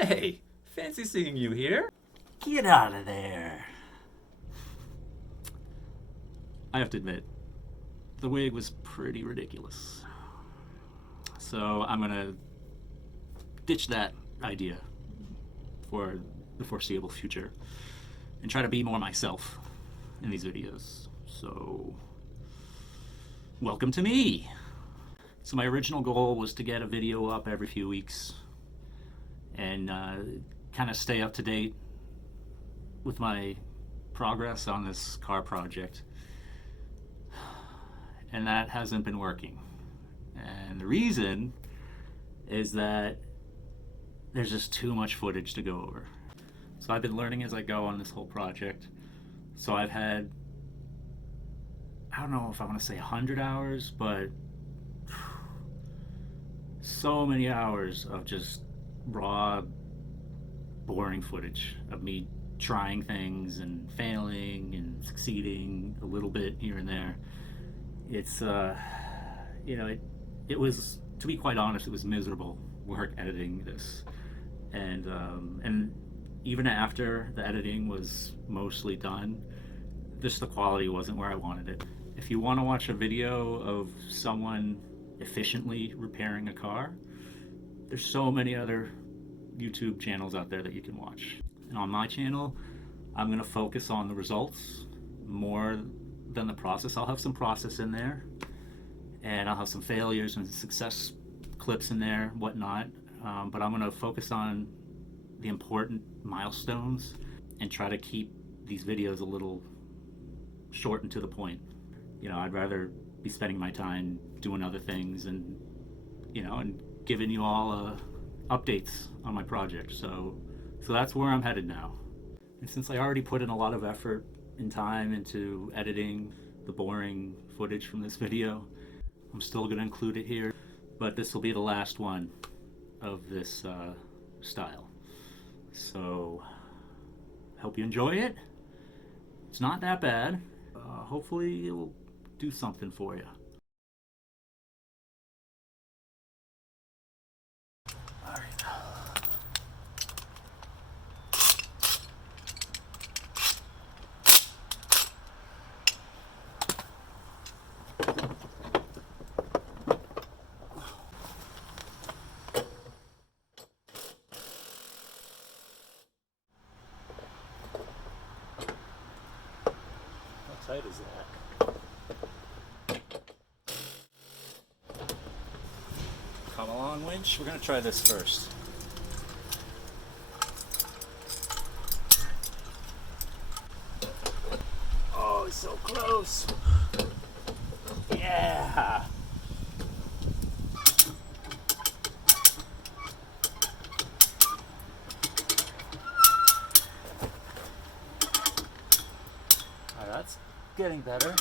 Hey, fancy seeing you here. Get out of there. I have to admit, the wig was pretty ridiculous. So I'm gonna ditch that idea for the foreseeable future and try to be more myself in these videos. So, welcome to me. So my original goal was to get a video up every few weeks and kind of stay up to date with my progress on this car project. And that hasn't been working. And the reason is that there's just too much footage to go over. So I've been learning as I go on this whole project. So I've had, I don't know if I want to say 100 hours, but so many hours of just raw, boring footage of me trying things and failing and succeeding a little bit here and there. It's, it was, to be quite honest, it was miserable work editing this. And even after the editing was mostly done, just the quality wasn't where I wanted it. If you want to watch a video of someone efficiently repairing a car, there's so many other YouTube channels out there that you can watch. And on my channel, I'm going to focus on the results more than the process. I'll have some process in there, and I'll have some failures and success clips in there, whatnot. But I'm going to focus on the important milestones and try to keep these videos a little short and to the point. I'd rather be spending my time doing other things and giving you all updates on my project. So that's where I'm headed now. And since I already put in a lot of effort and time into editing the boring footage from this video, I'm still going to include it here, but this will be the last one of this style. So, hope you enjoy it. It's not that bad. Hopefully it'll do something for you. All right. How tight is that? Come along, winch. We're gonna try this first. Oh, it's so close. Yeah. All right, that's getting better.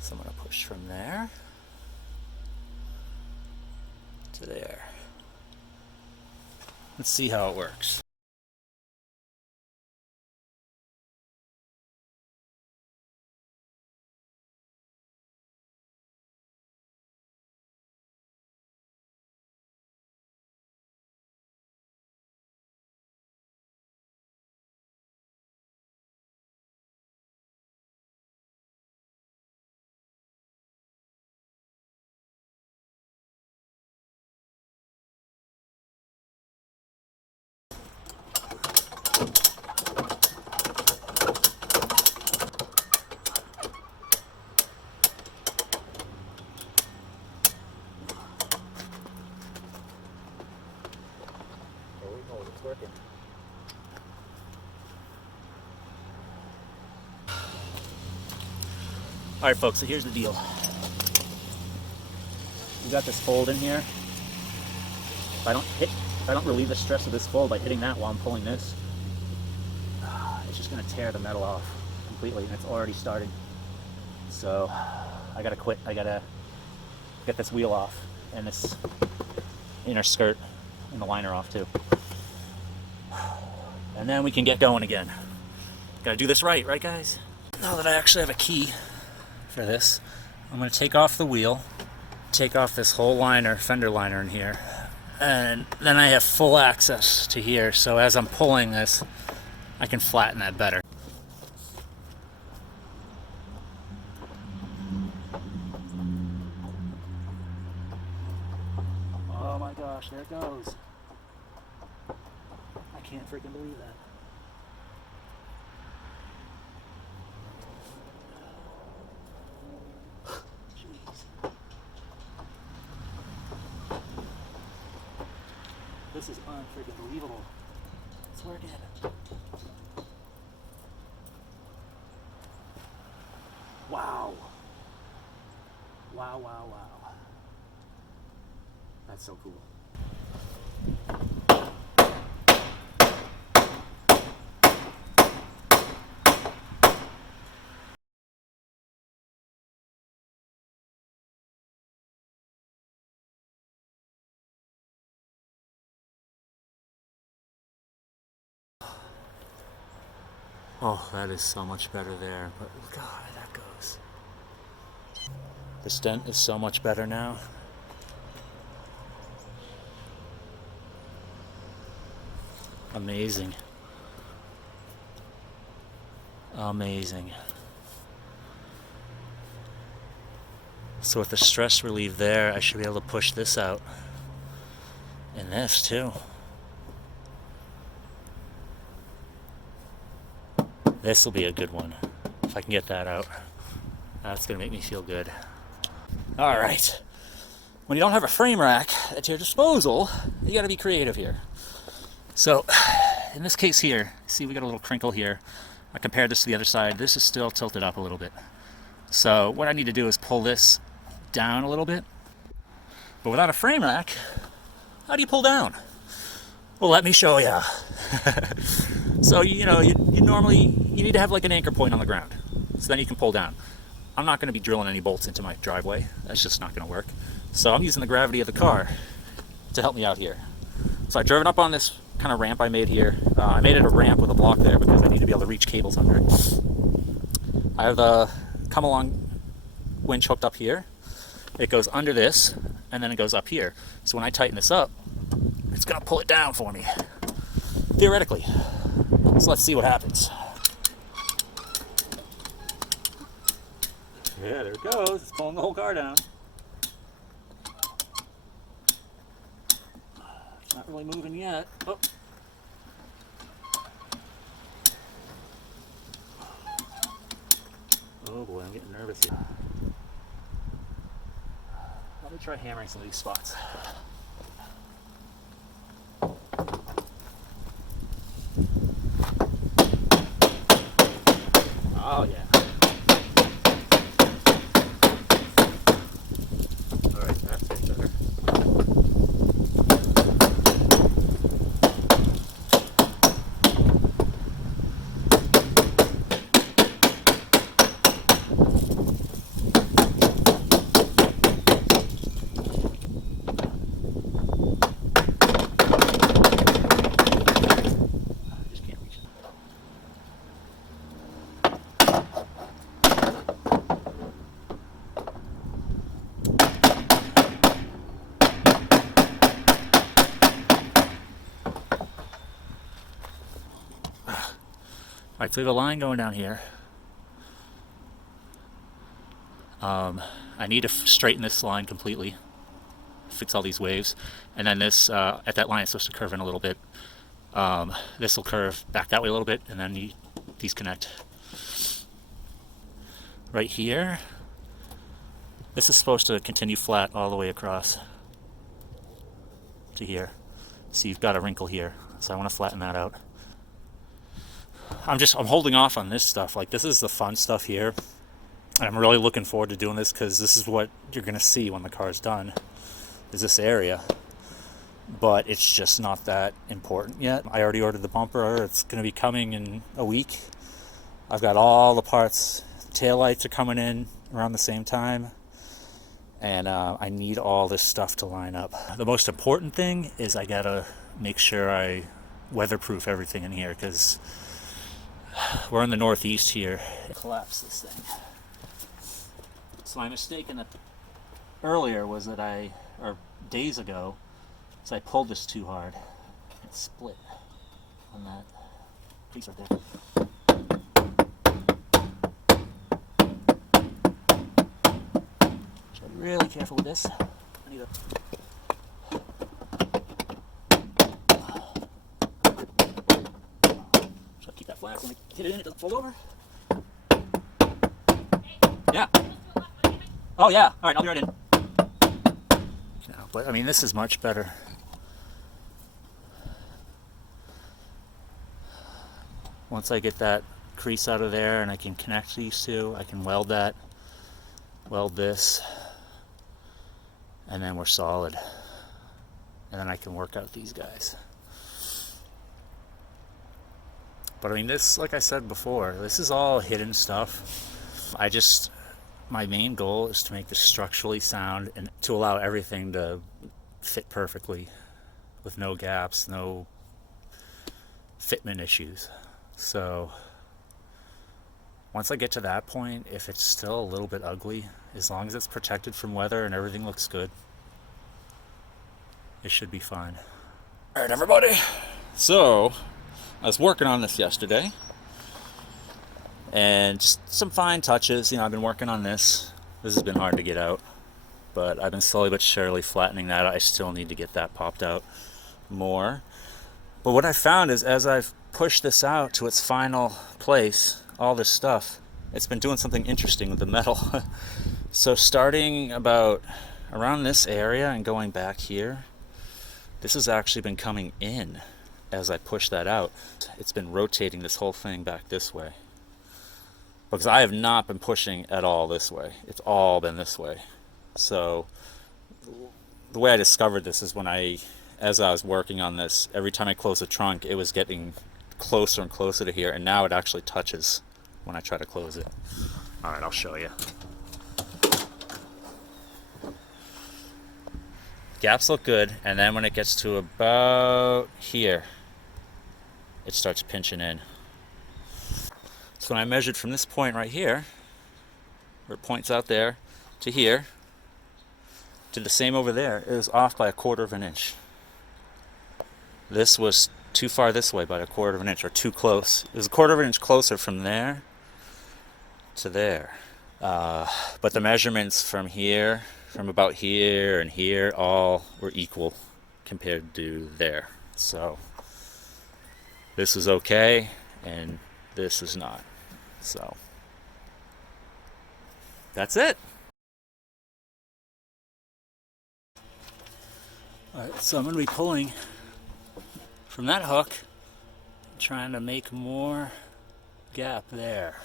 So I'm going to push from there to there. Let's see how it works. working. Alright folks, so here's the deal. We got this fold in here. If I don't relieve the stress of this fold by hitting that while I'm pulling this, it's just gonna tear the metal off completely, and it's already starting. So I gotta quit. I gotta get this wheel off and this inner skirt and the liner off too. And then we can get going again. Gotta do this right guys? Now that I actually have a key for this, I'm gonna take off the wheel, take off this whole liner, fender liner in here, and then I have full access to here, so as I'm pulling this, I can flatten that better. Oh my gosh, there it goes. I can't freaking believe that. Jeez. This is unfreaking believable. It's working. Wow. Wow, wow, wow. That's so cool. Oh, that is so much better there, but look how high that goes. The stent is so much better now. Amazing. Amazing. So with the stress relief there, I should be able to push this out. And this too. This will be a good one. If I can get that out. That's gonna make me feel good. All right. When you don't have a frame rack at your disposal, you gotta be creative here. So, in this case here, see we got a little crinkle here. I compared this to the other side. This is still tilted up a little bit. So what I need to do is pull this down a little bit. But without a frame rack, how do you pull down? Well, let me show you. So, you normally, you need to have like an anchor point on the ground. So then you can pull down. I'm not gonna be drilling any bolts into my driveway. That's just not gonna work. So I'm using the gravity of the car to help me out here. So I drove it up on this kind of ramp I made here. I made it a ramp with a block there because I need to be able to reach cables under it. I have the come along winch hooked up here. It goes under this and then it goes up here. So when I tighten this up, it's gonna pull it down for me, theoretically. So let's see what happens. Yeah, there it goes. It's pulling the whole car down. It's not really moving yet. Oh. Oh boy, I'm getting nervous here. Let me try hammering some of these spots. Oh yeah. All right, that's way better. Alright, so we have a line going down here. I need to straighten this line completely, fix all these waves, and then this, at that line it's supposed to curve in a little bit. This will curve back that way a little bit, and then these connect. Right here, this is supposed to continue flat all the way across to here. So you've got a wrinkle here. So I want to flatten that out. I'm holding off on this stuff. Like, this is the fun stuff here. And I'm really looking forward to doing this because this is what you're going to see when the car's done, is this area. But it's just not that important yet. I already ordered the bumper. It's going to be coming in a week. I've got all the parts. Taillights are coming in around the same time. And I need all this stuff to line up. The most important thing is I got to make sure I weatherproof everything in here because we're in the Northeast here. Collapse this thing. So my mistake earlier was that or days ago, so I pulled this too hard. It split on that piece right there. So be really careful with this. I need so keep that flat when I hit it in, it doesn't fold over. Yeah. Oh yeah. All right, I'll be right in. No, but I mean, this is much better. Once I get that crease out of there and I can connect these two, I can weld this, and then we're solid. And then I can work out these guys. But I mean, this, like I said before, this is all hidden stuff. My main goal is to make this structurally sound and to allow everything to fit perfectly with no gaps, no fitment issues. So once I get to that point, if it's still a little bit ugly, as long as it's protected from weather and everything looks good, it should be fine. All right, everybody. So I was working on this yesterday. And just some fine touches. I've been working on this. This has been hard to get out, but I've been slowly but surely flattening that out. I still need to get that popped out more. But what I found is as I've pushed this out to its final place, all this stuff, it's been doing something interesting with the metal. So starting about around this area and going back here, this has actually been coming in as I push that out. It's been rotating this whole thing back this way. Because I have not been pushing at all this way. It's all been this way. So the way I discovered this is as I was working on this, every time I closed the trunk, it was getting closer and closer to here, and now it actually touches when I try to close it. All right, I'll show you. Gaps look good, and then when it gets to about here, it starts pinching in. So when I measured from this point right here, where it points out there, to here, to the same over there, it was off by 1/4 of an inch. This was too far this way by 1/4 of an inch, or too close. It was 1/4 of an inch closer from there to there. But the measurements from here, from about here and here, all were equal compared to there. So this is okay, and this is not. So that's it. All right, so I'm going to be pulling from that hook, trying to make more gap there.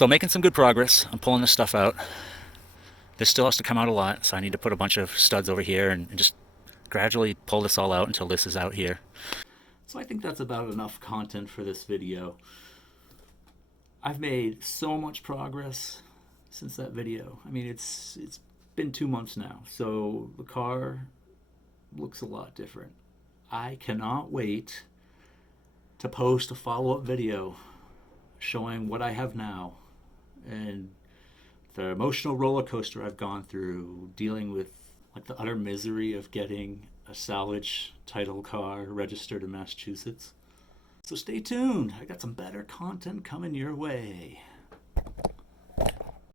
So making some good progress. I'm pulling this stuff out. This still has to come out a lot, so I need to put a bunch of studs over here and just gradually pull this all out until this is out here. So I think that's about enough content for this video. I've made so much progress since that video. I mean, it's been 2 months now, so the car looks a lot different. I cannot wait to post a follow-up video showing what I have now and the emotional roller coaster I've gone through dealing with like the utter misery of getting a salvage title car registered in Massachusetts. So stay tuned. I got some better content coming your way.